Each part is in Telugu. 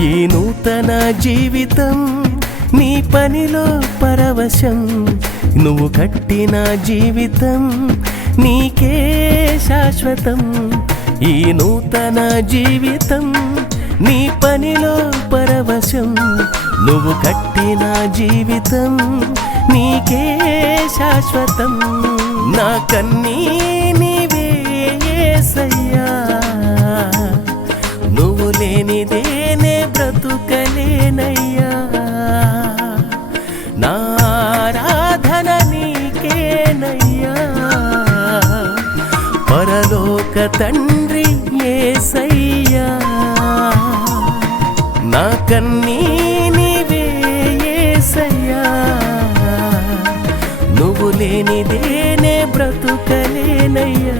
ఈ నూతన జీవితం నీ పనిలో పరవశం. నువ్వు కట్టిన జీవితం నీకే శాశ్వతం. ఈ నూతన జీవితం నీ పనిలో పరవశం. నువ్వు కట్టిన జీవితం నీకే శాశ్వతం. నా కన్నీ నీవే సయ్యా నువ్వు లేనిదే తండ్రి ఏసయ్యా నా కన్నీ నీవే ఏసయ్యా నువ్వు లేనిదేనే బ్రతుకలేనయ్యా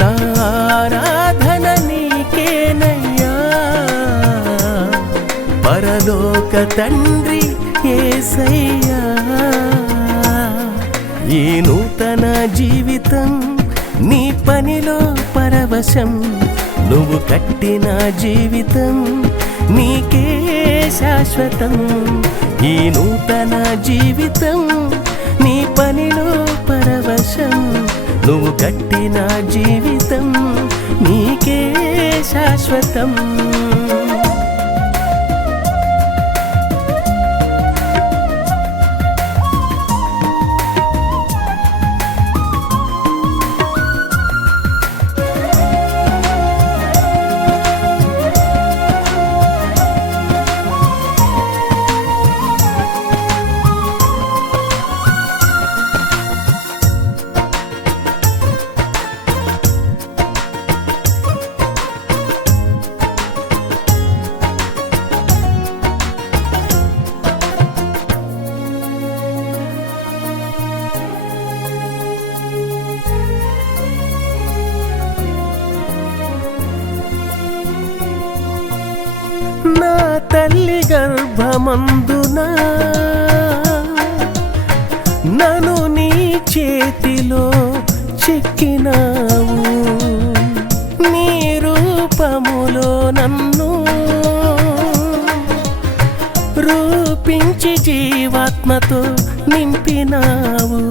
నా ఆరాధన నీకేనయ్యా పరలోక తండ్రి ఏసయ్యా ఈ నూతన జీవితం వశం నువ్వు కట్టిన జీవితం నీకే శాశ్వతం. ఈ నూతన జీవితం నీ పనిలో పరవశం. నువ్వు కట్టిన జీవితం నీకే శాశ్వతం. గర్భమందున నను నీ చేతిలో చెక్కినావు. నీ రూపములో నన్ను రూపించి జీవాత్మతో నింపినావు.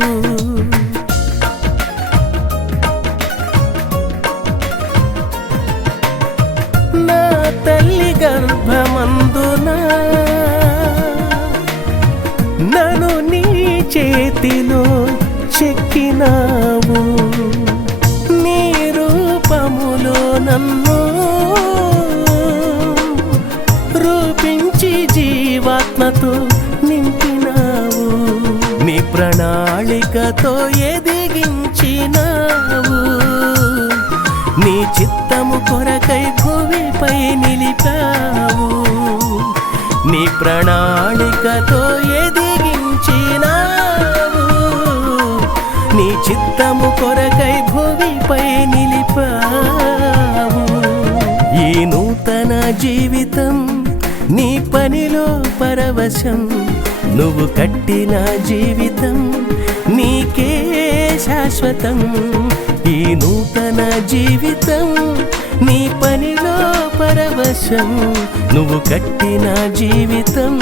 నను నీ చేతిలో చెక్కినావు. నీ రూపములో నన్ను రూపించి జీవాత్మతో నింపినావు. నీ ప్రణాళికతో ఏది నిలిపావు. ఈ నూతన జీవితం నీ పనిలో పరవశం. నువ్వు కట్టిన జీవితం నీకే శాశ్వతం. ఈ నూతన జీవితం నీ పనిలో పరవశం. నువ్వు కట్టిన జీవితం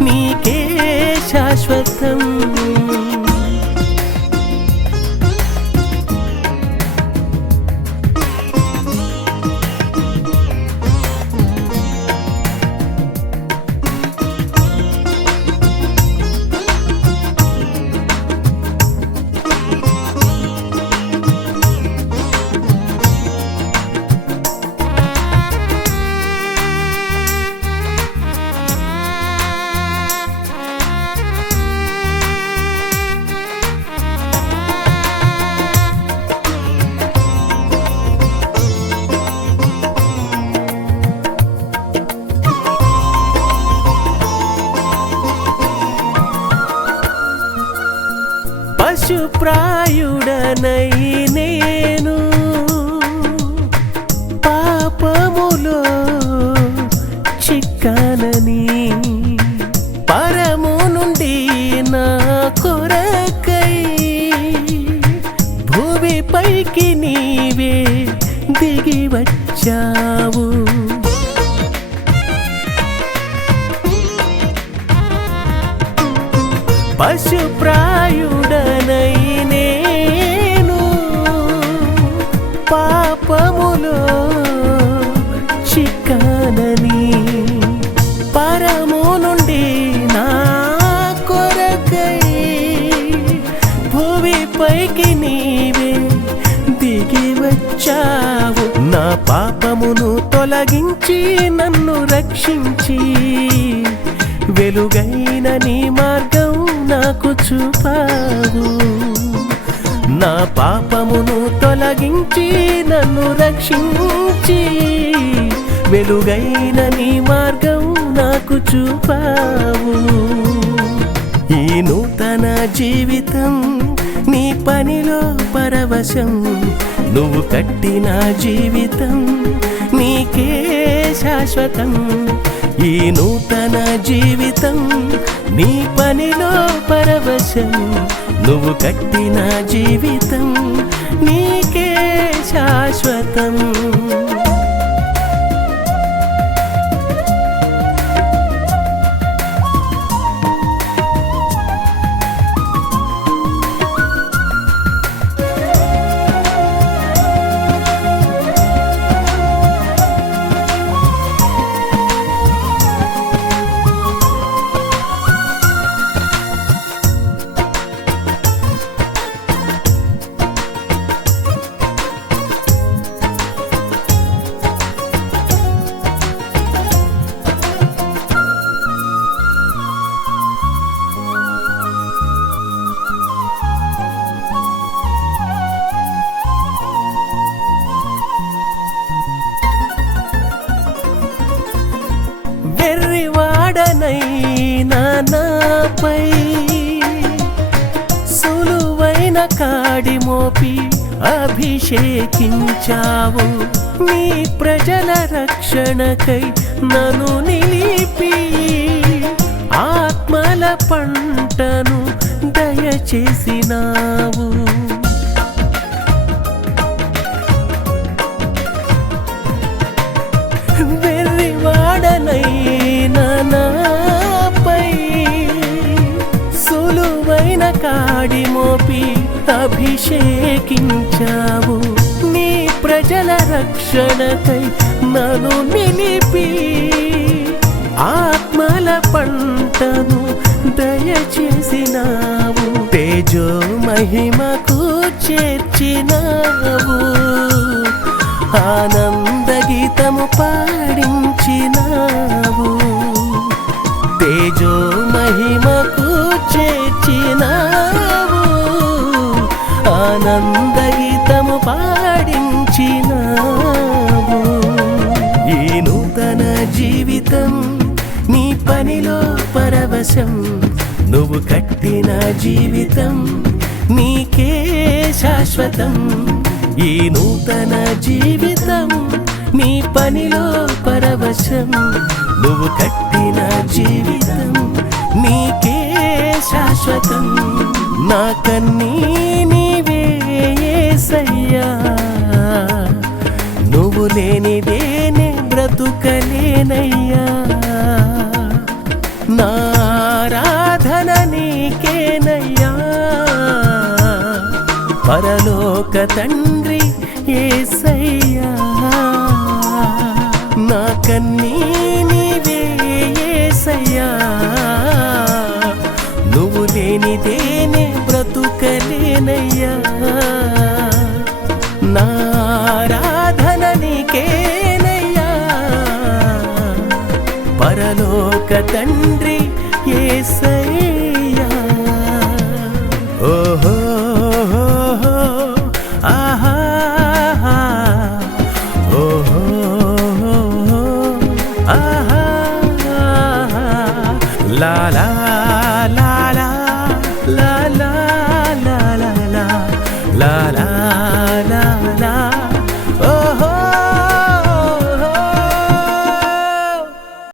నీకే శాశ్వతం. ప్రాయుడనై నేను. పాపములో చిక్కనని. పరము నుండి నా కొరకై భూమిపైకి నీవే దిగి వచ్చావు. పాపమును తొలగించి నన్ను రక్షించి. వెలుగైన నీ మార్గం నాకు చూపావు నా పాపమును తొలగించి నన్ను రక్షించి. వెలుగైన నీ మార్గం నాకు చూపావు. ఈ నూతన జీవితం నీ పనిలో పరవశం. నువ్వు కట్టిన జీవితం నీకే శాశ్వతం. ఈ నూతన జీవితం నీ పనిలో పరవశం. నువ్వు కట్టిన జీవితం నీకే శాశ్వతం. కాడి మోపి అభిషేకించావు. నీ ప్రజల రక్షణకై నను నిలిపి. ఆత్మల పంటను దయచేసినావు. సులువైన కాడి మోపి అభిషేకించావు. నీ ప్రజల రక్షణకై నను నిలిపి ఆత్మల పంటను దయచేసినావు. తేజో మహిమకు చేర్చినావు. ఆనందగీతము పాడించినావు. ఈ నూతన జీవితం నీ పనిలో పరవశం. నువ్వు కట్టిన జీవితం నీకే శాశ్వతం. ఈ నూతన జీవితం నీ పనిలో పరవశం. నువ్వు కట్టిన జీవితం నీకే శాశ్వతం. నా కన్నీ నీవే యేసయ్యా నువ్వు లేనిదేనే బ్రతుకలేనయ్యా. నారాధన నీకేనయ్యా. పరలోక తండ్రి ఏసయ్యా. నా కన్నీ నీవే ఏసయ్యా.